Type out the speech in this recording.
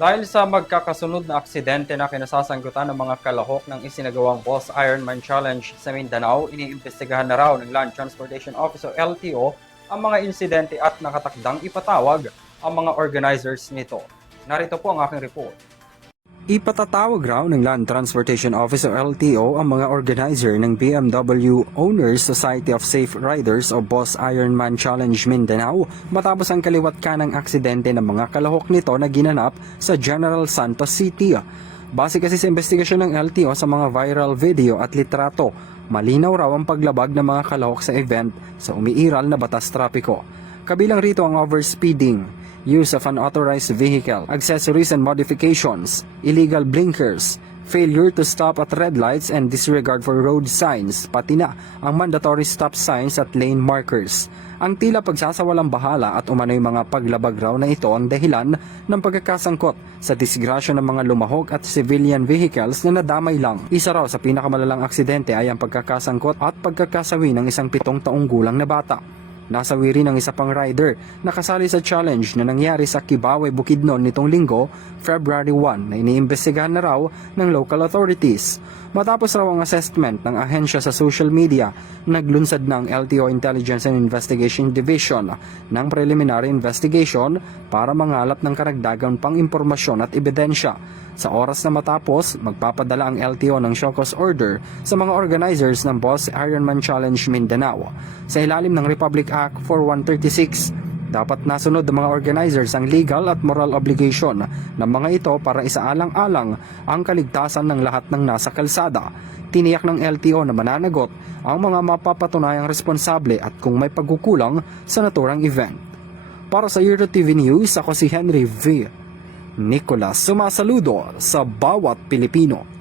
Dahil sa magkakasunod na aksidente na kinasasangkutan ng mga kalahok ng isinagawang Boss Ironman Challenge sa Mindanao, iniimbestigahan na raw ng Land Transportation Office o LTO ang mga insidente at nakatakdang ipatawag ang mga organizers nito. Narito po ang aking report. Ipatatawag raw ng Land Transportation Office o LTO ang mga organizer ng BMW Owners Society of Safe Riders o Boss Ironman Challenge Mindanao matapos ang kaliwat kanang aksidente ng mga kalahok nito na ginanap sa General Santos City. Base kasi sa investigasyon ng LTO sa mga viral video at litrato, malinaw raw ang paglabag ng mga kalahok sa event sa umiiral na batas trapiko. Kabilang rito ang overspeeding, use of unauthorized vehicle, accessories and modifications, illegal blinkers, failure to stop at red lights and disregard for road signs, pati na ang mandatory stop signs at lane markers. Ang tila pagsasawalang bahala at umano'y mga paglabag raw na ito ang dahilan ng pagkakasangkot sa disgrasya ng mga lumahok at civilian vehicles na nadamay lang. Isa raw sa pinakamalalang aksidente ay ang pagkakasangkot at pagkakasawi ng isang 7 taong gulang na bata. Nasawi rin ang isa pang rider na kasali sa challenge na nangyari sa Kibawe, Bukidnon nitong linggo, February 1, na iniimbestigahan na raw ng local authorities. Matapos raw ang assessment ng ahensya sa social media, naglunsad ng LTO Intelligence and Investigation Division ng preliminary investigation para mangalap ng karagdagan pang impormasyon at ebidensya. Sa oras na matapos, magpapadala ang LTO ng show cause order sa mga organizers ng Boss Ironman Challenge Mindanao. Sa ilalim ng Republic Act 4136, dapat nasunod ng mga organizers ang legal at moral obligation ng mga ito para isaalang-alang ang kaligtasan ng lahat ng nasa kalsada. Tiniyak ng LTO na mananagot ang mga mapapatunayang responsable at kung may pagkukulang sa naturang event. Para sa Euro TV News, ako si Henry V. Nicolas, sumasaludo sa bawat Pilipino.